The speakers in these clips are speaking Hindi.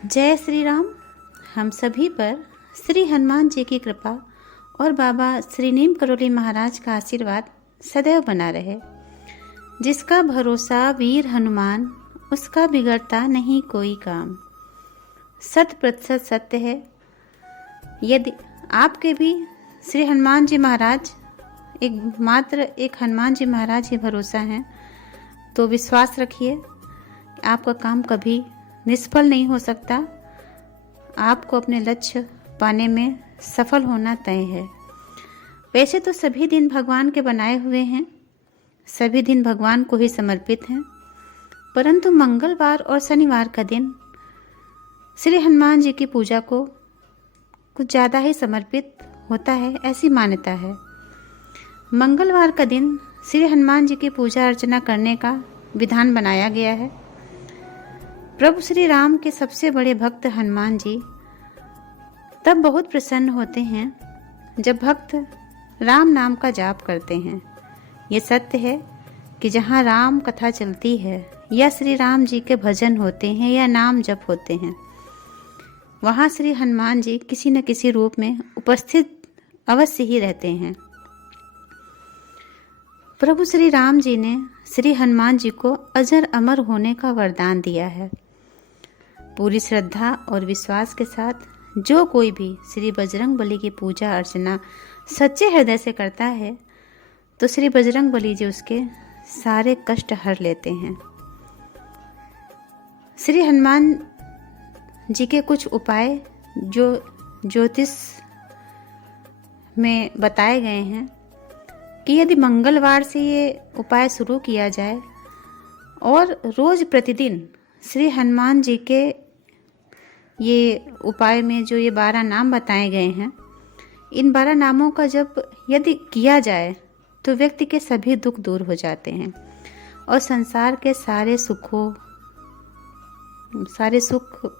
जय श्री राम। हम सभी पर श्री हनुमान जी की कृपा और बाबा श्री नीम करोली महाराज का आशीर्वाद सदैव बना रहे। जिसका भरोसा वीर हनुमान, उसका बिगड़ता नहीं कोई काम। 100% सत्य है। यदि आपके भी श्री हनुमान जी महाराज एक हनुमान जी महाराज ही भरोसा हैं, तो विश्वास रखिए आपका काम कभी निष्फल नहीं हो सकता। आपको अपने लक्ष्य पाने में सफल होना तय है। वैसे तो सभी दिन भगवान के बनाए हुए हैं, सभी दिन भगवान को ही समर्पित हैं, परंतु मंगलवार और शनिवार का दिन श्री हनुमान जी की पूजा को कुछ ज़्यादा ही समर्पित होता है, ऐसी मान्यता है। मंगलवार का दिन श्री हनुमान जी की पूजा अर्चना करने का विधान बनाया गया है। प्रभु श्री राम के सबसे बड़े भक्त हनुमान जी तब बहुत प्रसन्न होते हैं जब भक्त राम नाम का जाप करते हैं। ये सत्य है कि जहाँ राम कथा चलती है या श्री राम जी के भजन होते हैं या नाम जप होते हैं, वहाँ श्री हनुमान जी किसी न किसी रूप में उपस्थित अवश्य ही रहते हैं। प्रभु श्री राम जी ने श्री हनुमान जी को अजर अमर होने का वरदान दिया है। पूरी श्रद्धा और विश्वास के साथ जो कोई भी श्री बजरंग बली की पूजा अर्चना सच्चे हृदय से करता है, तो श्री बजरंग बली जी उसके सारे कष्ट हर लेते हैं। श्री हनुमान जी के कुछ उपाय जो ज्योतिष में बताए गए हैं कि यदि मंगलवार से ये उपाय शुरू किया जाए और रोज प्रतिदिन श्री हनुमान जी के ये उपाय में जो ये 12 नाम बताए गए हैं, इन 12 नामों का जब यदि किया जाए तो व्यक्ति के सभी दुख दूर हो जाते हैं और संसार के सारे सुख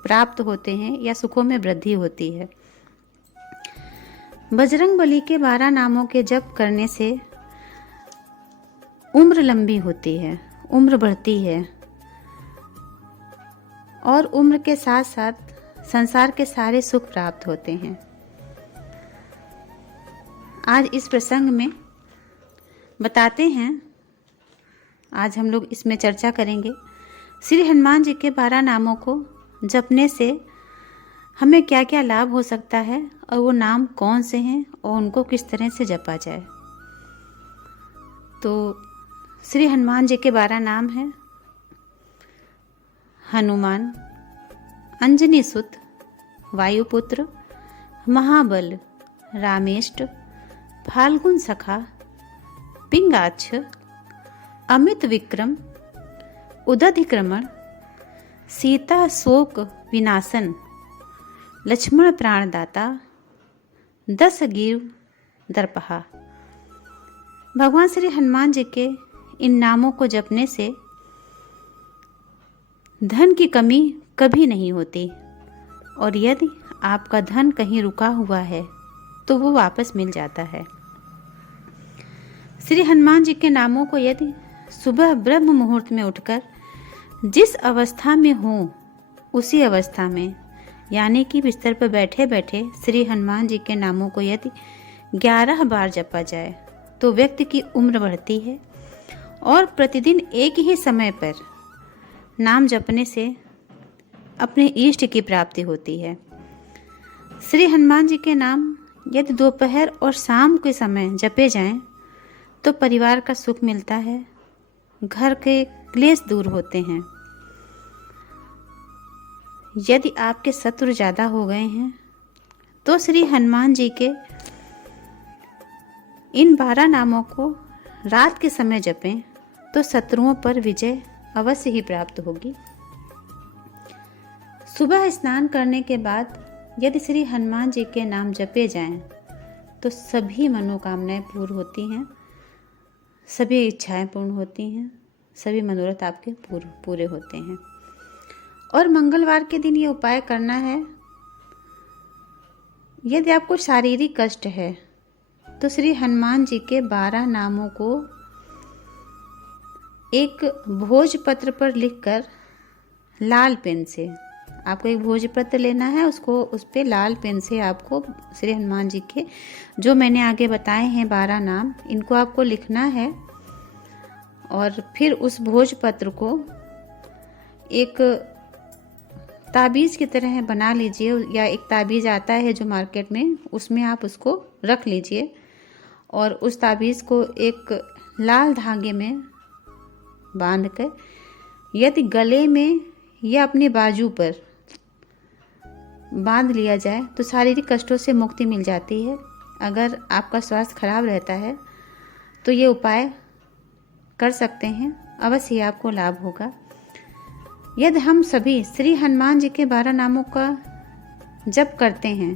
प्राप्त होते हैं या सुखों में वृद्धि होती है। बजरंग बली के 12 नामों के जप करने से उम्र लंबी होती है, उम्र बढ़ती है और उम्र के साथ साथ संसार के सारे सुख प्राप्त होते हैं। आज इस प्रसंग में बताते हैं, आज हम लोग इसमें चर्चा करेंगे श्री हनुमान जी के 12 नामों को जपने से हमें क्या क्या लाभ हो सकता है और वो नाम कौन से हैं और उनको किस तरह से जपा जाए। तो श्री हनुमान जी के 12 नाम हैं हनुमान, अंजनी सुत, वायुपुत्र, महाबल, रामेष्ट, फाल्गुन सखा, पिंगाक्ष, अमित विक्रम, उदधिक्रमण, सीता शोक विनाशन, लक्ष्मण प्राणदाता, 10 गिर दर्पहा। भगवान श्री हनुमान जी के इन नामों को जपने से धन की कमी कभी नहीं होती और यदि आपका धन कहीं रुका हुआ है तो वो वापस मिल जाता है। श्री हनुमान जी के नामों को यदि सुबह ब्रह्म मुहूर्त में उठकर जिस अवस्था में हो उसी अवस्था में, यानी कि बिस्तर पर बैठे बैठे श्री हनुमान जी के नामों को यदि 11 बार जपा जाए तो व्यक्ति की उम्र बढ़ती है और प्रतिदिन एक ही समय पर नाम जपने से अपने इष्ट की प्राप्ति होती है। श्री हनुमान जी के नाम यदि दोपहर और शाम के समय जपे जाएं तो परिवार का सुख मिलता है, घर के क्लेश दूर होते हैं। यदि आपके शत्रु ज़्यादा हो गए हैं तो श्री हनुमान जी के इन 12 नामों को रात के समय जपें तो शत्रुओं पर विजय अवश्य ही प्राप्त होगी। सुबह स्नान करने के बाद यदि श्री हनुमान जी के नाम जपे जाएं तो सभी मनोकामनाएं पूर्ण होती हैं, सभी इच्छाएं पूर्ण होती हैं, सभी मनोरथ आपके पूरे होते हैं। और मंगलवार के दिन ये उपाय करना है। यदि आपको शारीरिक कष्ट है तो श्री हनुमान जी के 12 नामों को एक भोजपत्र पर लिखकर लाल पेन से आपको एक भोजपत्र लेना है, उसको उस पर लाल पेन से आपको श्री हनुमान जी के जो मैंने आगे बताए हैं 12 नाम, इनको आपको लिखना है। और फिर उस भोजपत्र को एक ताबीज़ की तरह बना लीजिए, या एक ताबीज़ आता है जो मार्केट में, उसमें आप उसको रख लीजिए। और उस ताबीज़ को एक लाल धागे में बांधकर यदि गले में या अपने बाजू पर बांध लिया जाए तो शारीरिक कष्टों से मुक्ति मिल जाती है। अगर आपका स्वास्थ्य खराब रहता है तो ये उपाय कर सकते हैं, अवश्य ही आपको लाभ होगा। यदि हम सभी श्री हनुमान जी के 12 नामों का जप करते हैं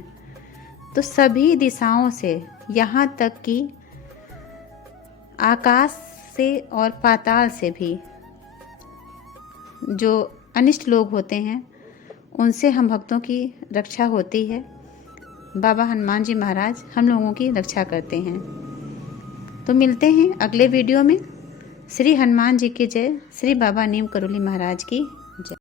तो सभी दिशाओं से, यहाँ तक कि आकाश से और पाताल से भी जो अनिष्ट लोग होते हैं उनसे हम भक्तों की रक्षा होती है। बाबा हनुमान जी महाराज हम लोगों की रक्षा करते हैं। तो मिलते हैं अगले वीडियो में। श्री हनुमान जी की जय, श्री बाबा नीम करोली महाराज की